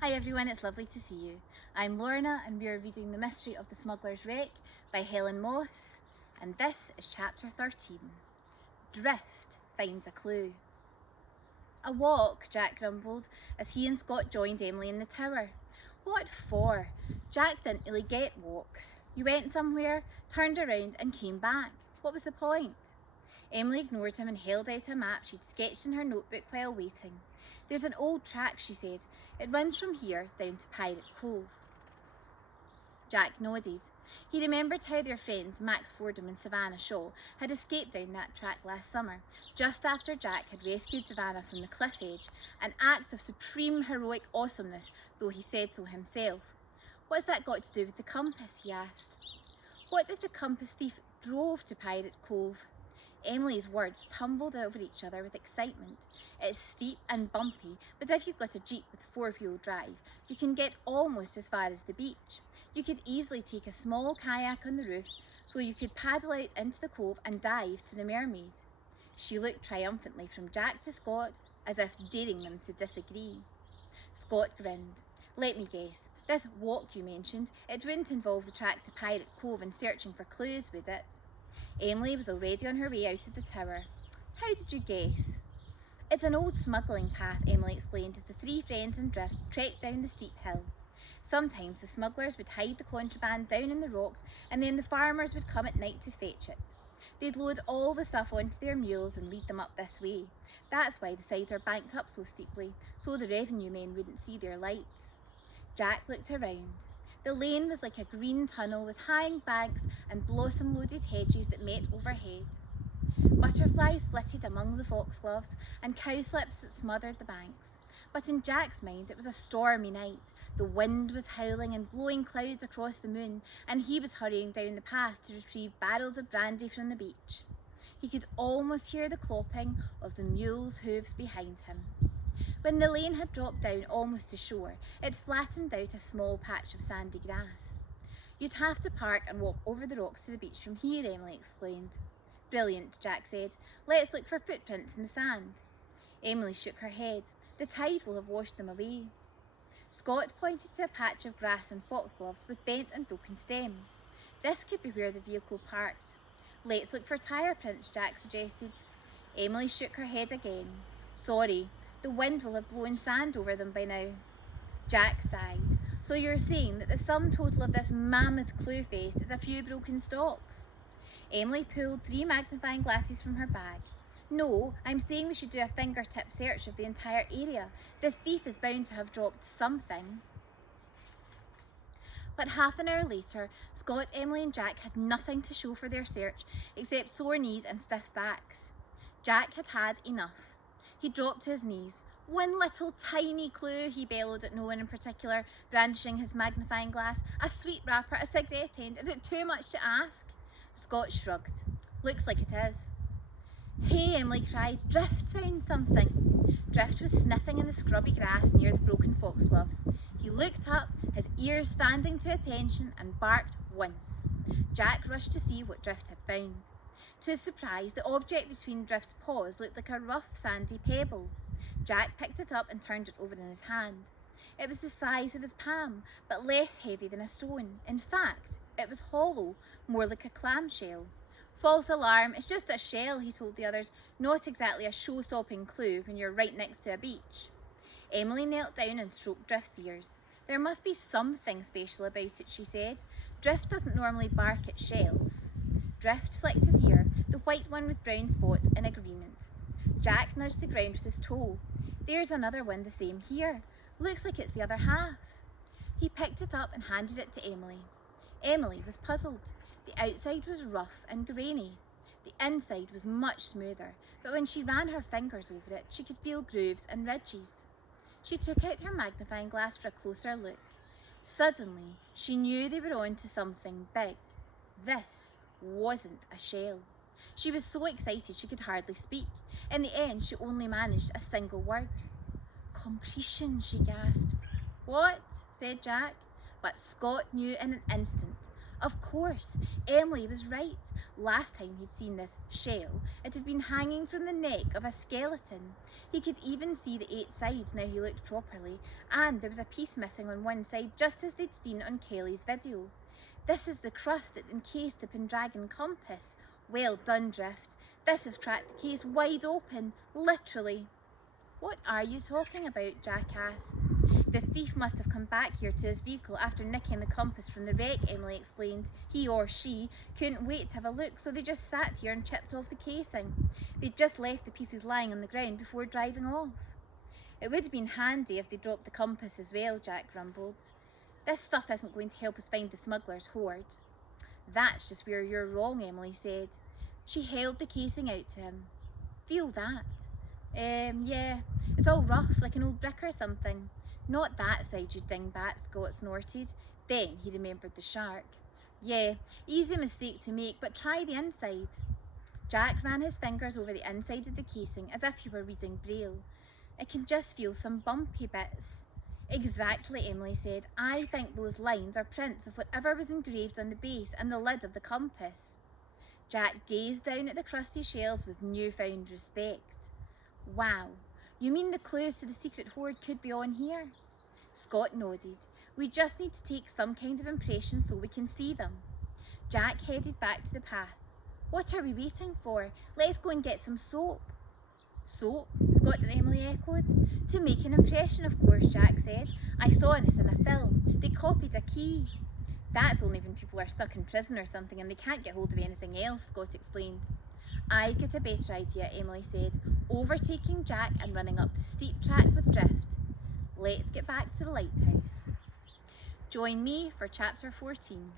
Hi everyone, it's lovely to see you. I'm Lorna and we are reading The Mystery of the Smuggler's Wreck by Helen Moss, and this is chapter 13. Drift finds a clue. A walk, Jack grumbled as he and Scott joined Emily in the tower. What for? Jack didn't really get walks. You went somewhere, turned around and came back. What was the point? Emily ignored him and held out a map she'd sketched in her notebook while waiting. There's an old track, she said. It runs from here down to Pirate Cove. Jack nodded. He remembered how their friends Max Fordham and Savannah Shaw had escaped down that track last summer, just after Jack had rescued Savannah from the cliff edge, an act of supreme heroic awesomeness, though he said so himself. What's that got to do with the compass, he asked. What if the compass thief drove to Pirate Cove? Emily's words tumbled over each other with excitement. It's steep and bumpy, but if you've got a jeep with four-wheel drive, you can get almost as far as the beach. You could easily take a small kayak on the roof, so you could paddle out into the cove and dive to the mermaid. She looked triumphantly from Jack to Scott, as if daring them to disagree. Scott grinned. Let me guess, this walk you mentioned, it wouldn't involve the track to Pirate Cove and searching for clues, would it? Emily was already on her way out of the tower. How did you guess? It's an old smuggling path, Emily explained as the three friends in Drift trekked down the steep hill. Sometimes the smugglers would hide the contraband down in the rocks and then the farmers would come at night to fetch it. They'd load all the stuff onto their mules and lead them up this way. That's why the sides are banked up so steeply, so the revenue men wouldn't see their lights. Jack looked around. The lane was like a green tunnel with high banks and blossom-loaded hedges that met overhead. Butterflies flitted among the foxgloves and cowslips that smothered the banks. But in Jack's mind it was a stormy night. The wind was howling and blowing clouds across the moon, and he was hurrying down the path to retrieve barrels of brandy from the beach. He could almost hear the clopping of the mules' hooves behind him. When the lane had dropped down almost to shore, it flattened out a small patch of sandy grass. You'd have to park and walk over the rocks to the beach from here, Emily explained. Brilliant, Jack said. Let's look for footprints in the sand. Emily shook her head. The tide will have washed them away. Scott pointed to a patch of grass and foxgloves with bent and broken stems. This could be where the vehicle parked. Let's look for tyre prints, Jack suggested. Emily shook her head again. Sorry. The wind will have blown sand over them by now. Jack sighed. So you're saying that the sum total of this mammoth clue fest is a few broken stalks? Emily pulled 3 magnifying glasses from her bag. No, I'm saying we should do a fingertip search of the entire area. The thief is bound to have dropped something. But half an hour later, Scott, Emily and Jack had nothing to show for their search except sore knees and stiff backs. Jack had had enough. He dropped to his knees. One little tiny clue, he bellowed at no one in particular, brandishing his magnifying glass. A sweet wrapper, a cigarette end. Is it too much to ask? Scott shrugged. Looks like it is. Hey, Emily cried. Drift found something. Drift was sniffing in the scrubby grass near the broken foxgloves. He looked up, his ears standing to attention, and barked once. Jack rushed to see what Drift had found. To his surprise, the object between Drift's paws looked like a rough, sandy pebble. Jack picked it up and turned it over in his hand. It was the size of his palm, but less heavy than a stone. In fact, it was hollow, more like a clamshell. False alarm, it's just a shell, he told the others. Not exactly a show-stopping clue when you're right next to a beach. Emily knelt down and stroked Drift's ears. There must be something special about it, she said. Drift doesn't normally bark at shells. Drift flicked his ear, the white one with brown spots, in agreement. Jack nudged the ground with his toe. There's another one the same here. Looks like it's the other half. He picked it up and handed it to Emily. Emily was puzzled. The outside was rough and grainy. The inside was much smoother, but when she ran her fingers over it, she could feel grooves and ridges. She took out her magnifying glass for a closer look. Suddenly, she knew they were on to something big. This wasn't a shell. She was so excited she could hardly speak. In the end, she only managed a single word. Concretion, she gasped. What? Said Jack. But Scott knew in an instant. Of course, Emily was right. Last time he'd seen this shell, it had been hanging from the neck of a skeleton. He could even see the 8 sides now he looked properly, and there was a piece missing on one side just as they'd seen on Kelly's video. This is the crust that encased the Pendragon compass. Well done, Drift. This has cracked the case wide open, literally. What are you talking about? Jack asked. The thief must have come back here to his vehicle after nicking the compass from the wreck, Emily explained. He or she couldn't wait to have a look, so they just sat here and chipped off the casing. They'd just left the pieces lying on the ground before driving off. It would have been handy if they dropped the compass as well, Jack grumbled. This stuff isn't going to help us find the smugglers' hoard. That's just where you're wrong, Emily said. She held the casing out to him. Feel that? Yeah, it's all rough, like an old brick or something. Not that side, you dingbat, Scott snorted. Then he remembered the shark. Yeah, easy mistake to make, but try the inside. Jack ran his fingers over the inside of the casing as if he were reading Braille. I can just feel some bumpy bits. Exactly, Emily said. I think those lines are prints of whatever was engraved on the base and the lid of the compass. Jack gazed down at the crusty shells with newfound respect. Wow, you mean the clues to the secret hoard could be on here? Scott nodded. We just need to take some kind of impression so we can see them. Jack headed back to the path. What are we waiting for? Let's go and get some soap. Soap? Scott and Emily echoed. To make an impression, of course, Jack said. I saw this in a film. They copied a key. That's only when people are stuck in prison or something and they can't get hold of anything else, Scott explained. I've got a better idea, Emily said, overtaking Jack and running up the steep track with Drift. Let's get back to the lighthouse. Join me for chapter 14.